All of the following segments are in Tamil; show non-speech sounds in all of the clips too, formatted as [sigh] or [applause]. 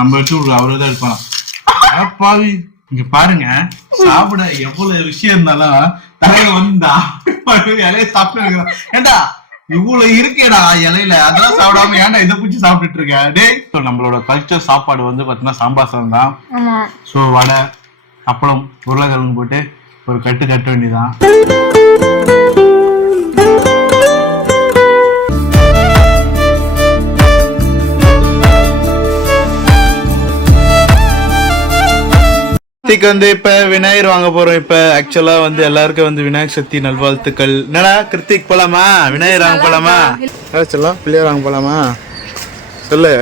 நம்ம வச்சு அவரே தான் எடுப்பாராம் அடப்பாவி இங்க பாருங்க சாப்பிட எவ்வளவு விஷயம் இருந்தாலும் தலைய வந்து இந்த இலைய சாப்பிட்டு ஏண்டா இவ்வளவு இருக்கேடா இலையில அதெல்லாம் சாப்பிடாம ஏன்டா இதை பிடிச்சி சாப்பிட்டுட்டு இருக்க? டேய் So, நம்மளோட கல்ச்சர் சாப்பாடு வந்து பாத்தீங்கன்னா சாம்பார் சாதம் தான். ஸோ வடை அப்பளம் உருளைக்கிழங்கு போட்டு ஒரு கட்டு கட்ட வேண்டியதான் கிருத்திக் வந்து இப்ப விநாயகர் வாங்க போறோம். இப்ப ஆக்சுவலா வந்து எல்லாருக்கும் வந்து விநாயகர் சக்தி நல்வாழ்த்துக்கள். என்னடா கிருத்திக் போலாமா? விநாயகர் வாங்க போலாமா? சொல்லலாம் பிள்ளையார் வாங்க போலாமா? சொல்லு.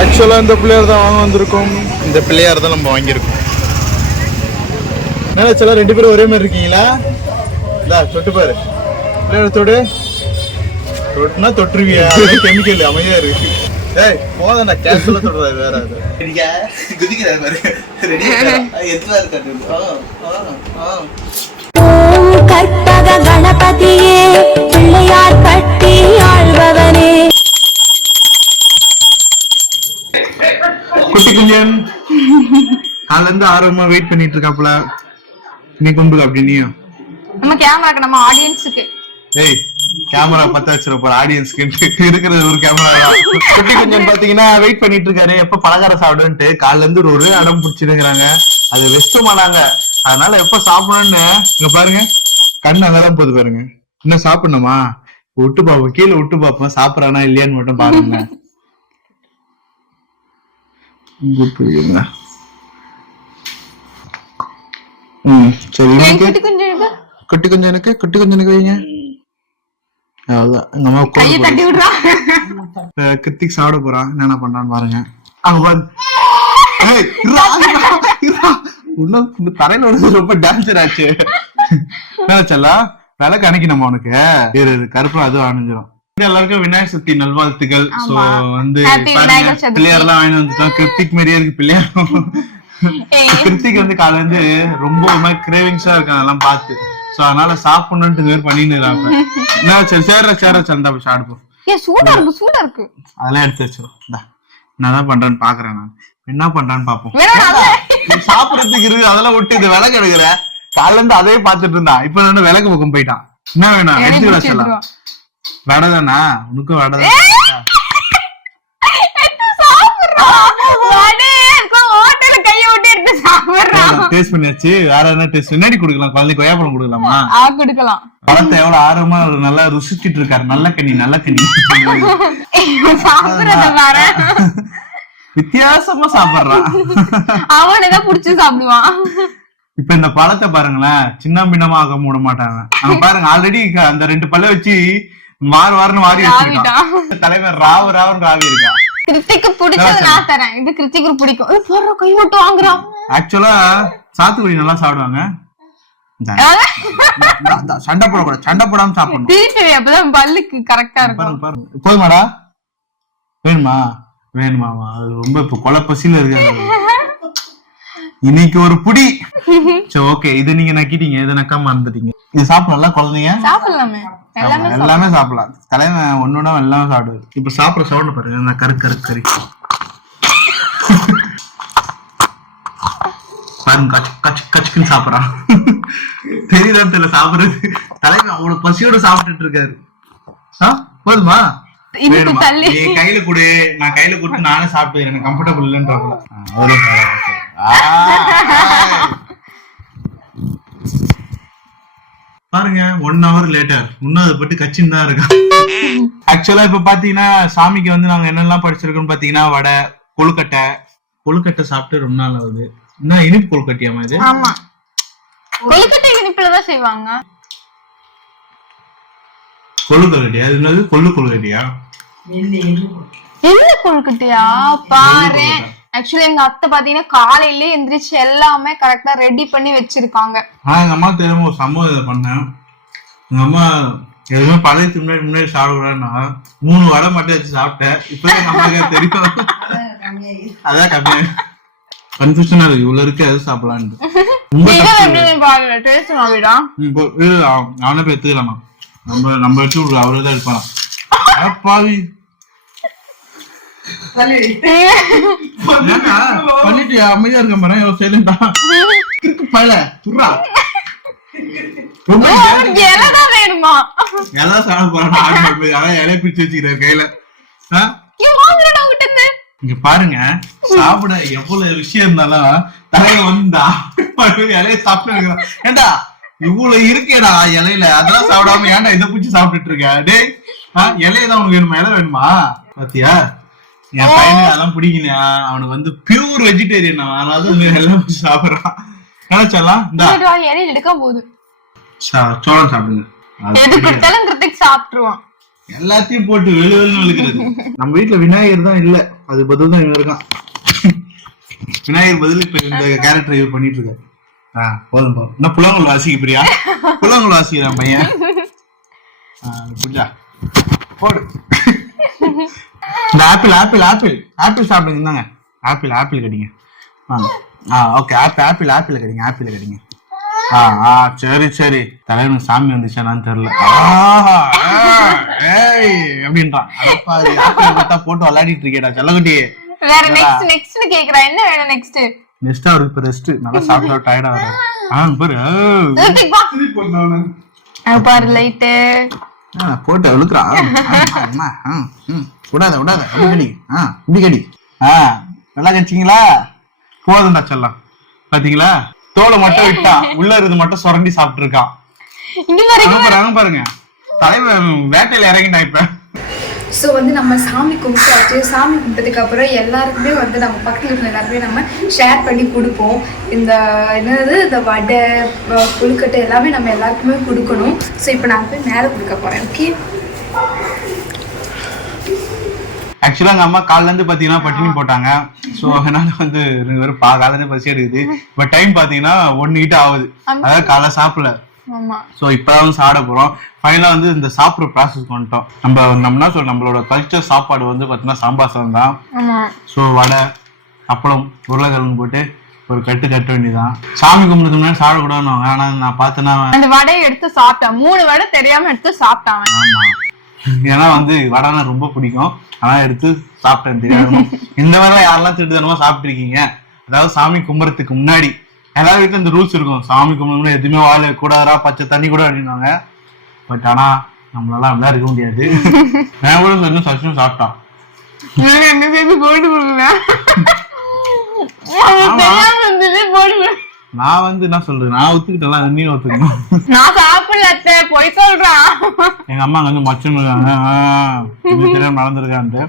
ஆக்சுவலா இந்த பிள்ளையார் தான் வாங்க வந்திருக்கோம். இந்த பிள்ளையார் தான் நம்ம வாங்கியிருக்கோம். என்ன சொல்ல ரெண்டு பேரும் ஒரே மாதிரி இருக்கீங்களா? இந்தா தொட்டு பாரு. பிள்ளையார் தொடு. தொட்டுனா தொட்டுருவியா? [laughs] கெமிக்கல் அமைதியா இருக்கு ஏய் போதண்ணா கேஷுவலா தொடுறாரு வேற அது? குதிக்கிறாரு பாரு ரெடியா இருக்காரு கற்பக கணபதியே பிள்ளையார் கட்டி ஆள்பவனே. குட்டி குஞ்சன் காலைல இருந்து ஆர்வமா வெயிட் பண்ணிட்டு இருக்காப்புல. நீ கொண்டு அப்படி நீயும். நம்ம கேமராக்கு நம்ம ஆடியன்ஸுக்கு ஏய் கேமரா பத்த வச்சிட போற ஆடியன்ஸ்க்கு இருக்கிறது ஒரு கேமரா குட்டி குஞ்சன் [laughs] பாத்தீங்கன்னா வெயிட் பண்ணிட்டு இருக்காரு. எப்ப பலகாரம் சாப்பிடுன்ட்டு காலைல இருந்து ஒரு அடம் பிடிச்சிருக்கிறாங்க. அது ரெஸ்ட் மாட்டாங்க அதனால எப்ப சாப்பிடணும்னு இங்க பாருங்க. கண்ணு அங்கதான் போகுது பாருங்க. இன்னும் சாப்பிடணுமா? விட்டு பாப்போம். கீழே விட்டு பாப்போம். சாப்பிடறானா இல்லையான்னு மட்டும் பாருங்க. ம் சரி கொஞ்சம் குட்டி கொஞ்சனுக்கு குட்டி கொஞ்சனுக்கு வைங்க அவ்வளவுதான் எங்க அம்மா கையை கோவம் தட்டி விடுறா இப்ப கிருத்திக் சாப்பிட போறான் என்னென்ன பண்றான்னு பாருங்க. அங்க தரையில ரொம்ப டேஞ்சர் ஆச்சு. என்ன செல்லா? விலை கணக்கணுமா உனக்கு? இரு கருப்பு அதுவும் அணிஞ்சிரும். எல்லாருக்கும் விநாயகர் சதுர்த்தி நல்வாழ்த்துக்கள். சோ. வந்து. பிள்ளையார் எல்லாம் வாங்கி வந்துட்டோம். கிருத்திக் மாதிரியே இருக்கு பிள்ளையாரும். ஏய். கிருத்திக் வந்து காலைல இருந்து ரொம்ப கிரேவிங்ஸா இருக்கான். அதெல்லாம் பார்த்து. சோ அதனால சாப்பிடணும்னு இது மாதிரி பண்ணின்னு இருக்காங்க என்ன சரி சேர சேர சந்தா போய் ஏ சூடா இருக்கு சூடா இருக்கு. அதெல்லாம் எடுத்து வச்சிரும் இந்தா, என்னதான் பண்றான்னு பாக்குறேன் நான். என்ன பண்றான்னு பாப்போம். சாப்பிடறதுக்கு இருக்கு அதெல்லாம் விட்டு இது விளக்கு எடுக்கிற? காலைல இருந்து அதே பாத்துட்டு இருந்தான். இப்ப நான் விளக்கு பக்கம் போயிட்டான். என்ன வேணும் எடுத்து வச்சலாம். வடை தானா? உனக்கும் வடை தான் எடுத்து சாப்பிடுறான். வடை இருக்கும், ஹோட்டல்ல கையை விட்டு எடுத்து சாப்பிடுறான். டேஸ்ட் பண்ணியாச்சு. வேற என்ன டேஸ்ட் என்னடி கொடுக்கலாம். குழந்தை கொய்யாப்பழம் கொடுக்கலாமா? ஆ, கொடுக்கலாம். பழத்தை எவ்வளவு ஆர்வமா நல்லா ருசிச்சிட்டு இருக்காரு. நல்ல கண்ணி நல்ல கண்ணி. வித்தியாசமா சாப்பிடுறான். அவனைதான் புடிச்சு சாப்பிடுவான். இப்ப இந்த பழத்தை பாருங்களேன். சின்ன பின்னமா ஆக மூட மாட்டாங்க. அங்க பாருங்க ஆல்ரெடி அந்த ரெண்டு பல்ல வச்சு மாறு வாருன்னு மாறி தலைவர் ராவு ராவுன்னு ராவி இருக்கான். கிருத்திக்கு பிடிச்சது நான் தரேன். இது கிருத்திக்கு பிடிக்கும். போடுறா, கை விட்டு வாங்குறான் ஆக்சுவலா சாத்துக்குடி நல்லா சாப்பிடுவாங்க. சண்டை போடக்கூடாது சண்டை போடாம சாப்பிடணும். திருப்பி அப்பதான் பல்லுக்கு கரெக்டா இருக்கும். பாருங்க போதுமாடா? வேணுமா? வேணுமாமா அது ரொம்ப இப்ப கொலை பசியில இருக்காது இன்னைக்கு ஒரு புடி. சரி ஓகே இது நீங்க நக்கிட்டீங்க. இதை நக்காம மறந்துட்டீங்க. இது சாப்பிடலாம் குழந்தைங்க? சாப்பிடலாமே. எல்லாமே சாப்பிடலாம். தலைவன் ஒண்ணுனா எல்லாமே சாப்பிடுவாரு. இப்ப சாப்பிடுற சவுண்ட் பாருங்க. இந்த கரு கரு கறி பாருங்க கச்சு கச்சு கச்சுக்குன்னு சாப்பிடறான். தெரியுதான் தெரியல சாப்பிடுறது. தலைவன் அவ்வளவு பசியோட சாப்பிட்டுட்டு இருக்காரு. ஆ போதுமா? கையில கொடு. நான் கையில கொடுத்து நானே சாப்பிட்டு எனக்கு கம்ஃபர்டபுள் இல்லைன்றாப்புல ஆ, ஒரு ஆ, ஆ. பாருங்க ஒன் ஹவர் லேட்டர் இன்னும் அதை பட்டு கச்சின்னு தான் இருக்கா ஆக்சுவலா இப்ப பாத்தீங்கன்னா சாமிக்கு வந்து நாங்க என்னெல்லாம் படிச்சிருக்கோம்னு பாத்தீங்கன்னா வடை கொழுக்கட்டை. கொழுக்கட்டை சாப்பிட்டு ரொம்ப நாள் ஆகுது. என்ன இனிப்பு கொழுக்கட்டியாமா இது? ஆமா. கொழுக்கட்டை இனிப்புலதான் செய்வாங்க. கொள்ளு கொழுக்கட்டியா? அது என்னது? கொள்ளு கொழுக்கட்டியா? என்ன கொழுக்கட்டையா? பாரு ஆக்சுவலி எங்க அத்தை பாத்தீங்கன்னா காலையில எந்திரிச்சு எல்லாமே கரெக்டா ரெடி பண்ணி வச்சிருக்காங்க. ஆனா எங்க அம்மா தெரியாம ஒரு சம்பவம் இதை பண்ணேன். எங்க அம்மா எதுவுமே பழையத்துக்கு முன்னாடி முன்னாடி சாப்பிடுறேன்னா மூணு வடை மட்டும் வச்சு சாப்பிட்டேன். இப்போ அம்மாவுக்கு தெரியும். அதான் கம்மியா. கன்ஃபியூஷனா இருக்கு. இவ்வளவு இருக்கு எது சாப்பிடலான்னு ரொம்ப நீங்க தப்பு. எப்படி பாருங்க டேஸ்ட் மாவிடா ம், போ- இல்ல, அவ- அவனே போய் எடுத்துக்கலாமா? நம்ம நம்ம வச்சு அவரே தான் இருப்பான் பாவி? பண்ணிட்டு அமைதியா இருக்க மாதிரி எவ்வளவு சைலண்டா இருக்கு பல வேணுமா? எல்லாம் சாப்பிட போறான். அதான் இலைய பிரிச்சு வச்சுக்கிறாரு கையில. இங்க பாருங்க சாப்பிட எவ்வளவு விஷயம் இருந்தாலும் தலையில வந்து இலைய சாப்பிட்டு ஏண்டா இவ்வளவு இருக்கேடா இலையில? அதெல்லாம் சாப்பிடாம ஏன்டா இதை பிடிச்சி சாப்பிட்டுட்டு இருக்க? டேய் இலையதான் உனக்கு வேணுமா? இலை வேணுமா? பாத்தியா? என் பையனுக்கு அதெல்லாம் பிடிக்கலையா? அவனுக்கு வந்து பியூர் வெஜிடேரியன் அதனால தான் எல்லாம் சாப்பிடுறான். இல்லடா, இலையில எடுக்க போகுது. சா- சோளம் சாப்பிடுங்க. எது கொடுத்தாலும் கிருத்திக் சாப்பிட்டுருவான். எல்லாத்தையும் போட்டு வெளு வெளுன்னு வெளுக்கிறது [laughs] நம்ம வீட்ல விநாயகர் தான் இல்ல. அது பதில் தான் இவன் இருக்கான். விநாயகர் பதில் இப்ப இந்த [laughs] கேரக்டர் இவர் பண்ணிட்டு இருக்காரு ஆ போதும் போதும். என்ன புலங்குள் வாசிக்க பிரியா? [laughs] புலங்குள் வாசிக்கிறான் பையன். பூஜா போடு. இந்த ஆப்பிள் ஆப்பிள் ஆப்பிள். ஆப்பிள் சாப்பிடுங்க இந்தாங்க. ஆப்பிள் ஆப்பிள் கடிங்க வாங்க ஆ ஓகே. ஆப்பிள் ஆப்பிள் ஆப்பிள் கடிங்க ஆப்பிள் கடிங்க ஆ ஆ சரி சரி. தலைவனுக்கு சாமி வந்துச்சானான்னு தெரியல. ஏய் அப்படின்றான் அடப்பாவி, ஆப்பிள் கொடுத்தா போட்டு விளையாடிட்டு இருக்கேடா செல்லகுட்டி வேற நெக்ஸ்ட் நெக்ஸ்ட் கேக்குறேன் என்ன வேணும் நெக்ஸ்ட் நெக்ஸ்ட் அவருக்கு இப்ப ரெஸ்ட் நல்லா சாப்பிட்டா டயர்டா வர ஆ பாரு. பாரு லைட்டு போட்டு அழுக்குறா விடாத விடாத. அப்படி கடி. ஆ இப்படி கடி. ஆ நல்லா கடிச்சிங்களா? போதும்டா செல்லம். பாத்தீங்களா? தோலை மட்டும் விட்டா உள்ள இருந்து மட்டும் சுரண்டி சாப்பிட்டு இருக்கான் பாருங்க. தலைவன் வேட்டையில இறங்கிட்டா இப்ப. ஸோ வந்து நம்ம சாமி கும்பிட்டாச்சு சாமி கும்பிட்டதுக்கு அப்புறம் எல்லாருக்குமே வந்து நம்ம பக்கத்தில் இருக்கிற எல்லாருமே நம்ம ஷேர் பண்ணி கொடுப்போம். இந்த என்னது இந்த வடை அஹ் கொழுக்கட்டை எல்லாமே நம்ம எல்லாருக்குமே கொடுக்கணும். ஸோ இப்போ நான் போய் மேலே கொடுக்க போகிறேன் ஓகே ஆக்சுவலா எங்க அம்மா காலைல இருந்து பாத்தீங்கன்னா பட்டினி போட்டாங்க. சோ அதனால வந்து ரெண்டு பேரும் பா காலைல இருந்து பசி எடுக்குது இப்ப டைம் பாத்தீங்கன்னா ஒன்னு கிட்ட ஆகுது. அதாவது காலைல சாப்பிடல. சோ இப்பதான் சாப்பிட போறோம். ஃபைனலா வந்து இந்த சாப்பிடுற ப்ராசஸ் வந்துட்டோம். நம்ம நம்ம என்ன சொல்ற நம்மளோட கல்ச்சர் சாப்பாடு வந்து பாத்தீங்கன்னா சாம்பார் சாதம் தான். ஸோ வடை அப்பளம் உருளைக்கிழங்கு போட்டு ஒரு கட்டு கட்ட வேண்டியதான் சாமி கும்பிடுறதுக்கு முன்னாடி சாப்பிடக்கூடாதுன்னு ஆனா நான் பார்த்தேன்னா அந்த வடையை எடுத்து சாப்பிட்டான். மூணு வடை தெரியாம எடுத்து சாப்பிட்டான். ஆமா. ஏன்னா வந்து வடைனா ரொம்ப பிடிக்கும். ஆனா எடுத்து சாப்பிட்டேன் தெரியாது. இந்த மாதிரிலாம் யாரெல்லாம் திட்டுதனமா சாப்பிட்டு இருக்கீங்க அதாவது சாமி கும்புறதுக்கு முன்னாடி. எல்லா வீட்டுல இந்த ரூல்ஸ் இருக்கும். சாமி கும்பிடணும் எதுவுமே வாழ கூடாதா பச்சை தண்ணி கூட அப்படின்னாங்க பட் ஆனா நம்மளால அப்படிலாம் இருக்க முடியாது. [laughs] நான் கூட இன்னும் சச்சினும் சாப்பிட்டான். என்ன போட்டு கொடு. நான் வந்து என்ன சொல்றது? நான் ஒத்துக்கிட்டேன் நீ ஒத்துக்கணும். நான் சாப்பிடல அத்தை பொய் சொல்றான். எங்க அம்மா அங்க வந்து மச்சுன்னு இருக்காங்க. தெரியாம நடந்திருக்கான்ட்டு.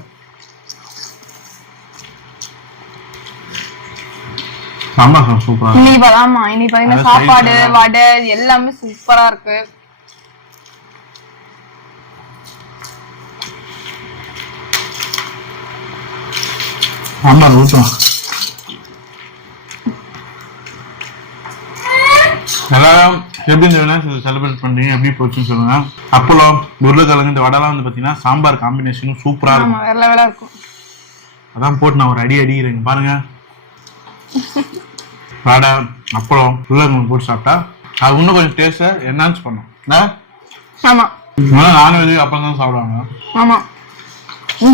சாதம் சூப்பரா. இன்னைக்கு இன்னைக்கு பாத்தீங்கன்னா சாப்பாடு. வடை எல்லாமே சூப்பரா இருக்கு. ஊற்றுவோம் எல்லாரும் எப்படி இந்த விநாயகர் செலிப்ரேட் பண்றீங்க எப்படி போச்சுன்னு சொல்லுங்க. அப்பளம் உருளைக்கிழங்கு இந்த வடைலாம் வந்து பாத்தீங்கன்னா சாம்பார் காம்பினேஷனும் சூப்பரா இருக்கும். ஆமா வேற லெவலா இருக்கும். அதான் போட்டு நான் ஒரு அடி அடிக்கிறேங்க பாருங்க. வடை அப்பளம் உருளைக்கிழங்கு போட்டு சாப்பிட்டா அது இன்னும் கொஞ்சம் டேஸ்ட்டை என்ஹான்ஸ் பண்ணும்? ஆமா. நான்வெஜ் அப்பளம் தான் சாப்பிடுவாங்க. ஆமா.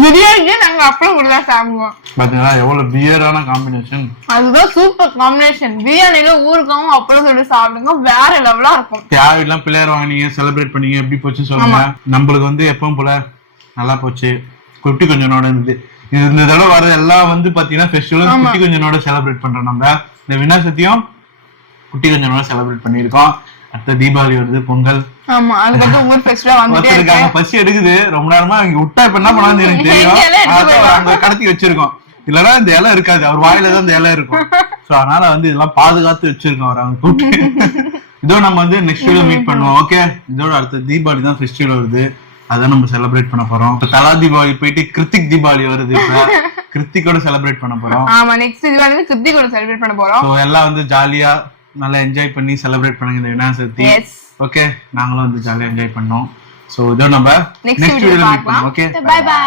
பிரியாணிக்கு நாங்க அப்பளம் கூட தான் சாப்பிடுவோம். பாத்தீங்களா? எவ்வளவு பியரான காம்பினேஷன் அதுதான் சூப்பர் காம்பினேஷன் பிரியாணில ஊருக்காவும் அப்பளம் சொல்லி சாப்பிடுங்க. வேற லெவலா இருக்கும். தேவையெல்லாம் பிள்ளையார் வாங்கினீங்க செலிப்ரேட் பண்ணீங்க எப்படி போச்சுன்னு சொல்லுங்க. நம்மளுக்கு வந்து எப்பவும் போல நல்லா போச்சு. குட்டி கொஞ்சனோட இருந்தது இந்த தடவை வர எல்லாம் வந்து பாத்தீங்கன்னா ஃபெஸ்டிவல் குட்டி கொஞ்சனோட செலிப்ரேட் பண்றோம் நம்ம. இந்த விநாசத்தையும் குட்டி கொஞ்சனோட செலிப்ரேட் பண்ணியிருக்கோம். அடுத்த தீபாவளி வருது பொங்கல். ஆமா அதுக்கப்புறம் ஊர் வந்துட்டே பசி எடுக்குது. ரொம்ப நேரமா இங்க விட்டா இப்ப என்ன பண்ணான்னு எனக்கு தெரியும். அங்க கடத்தி வச்சிருக்கோம். இல்லன்னா இந்த இலை இருக்காது. அவர் வாயில தான் இந்த இலை இருக்கும். சோ அதனால வந்து இதெல்லாம் பாதுகாத்து வச்சிருக்கோம் அவர் அவங்க கூப்பிட்டு இதோ நம்ம வந்து நெக்ஸ்ட் வீடியோ மீட் பண்ணுவோம். ஓகே இதோட அடுத்த தீபாவளி தான் ஃபெஸ்டிவல் வருது. அதான் நம்ம செலிப்ரேட் பண்ண போறோம். இப்ப தலா தீபாவளி போயிட்டு கிருத்திக் தீபாவளி வருது இப்ப. கிருத்திக்கோட செலிப்ரேட் பண்ண போறோம். ஆமா நெக்ஸ்ட் இது வந்து கிருத்தி கூட செலிப்ரேட் பண்ண போறோம். சோ எல்லாம் வந்து ஜாலியா நல்லா என்ஜாய் பண்ணி செலிப்ரேட் பண்ணுங்க இந்த விநாயகர் சதுர்த்தி. ஓகே நாங்களும் வந்து ஜாலியா என்ஜாய் பண்ணோம். சோ இதோ நம்ம next next video video meet பண்ணுவோம். Okay bye bye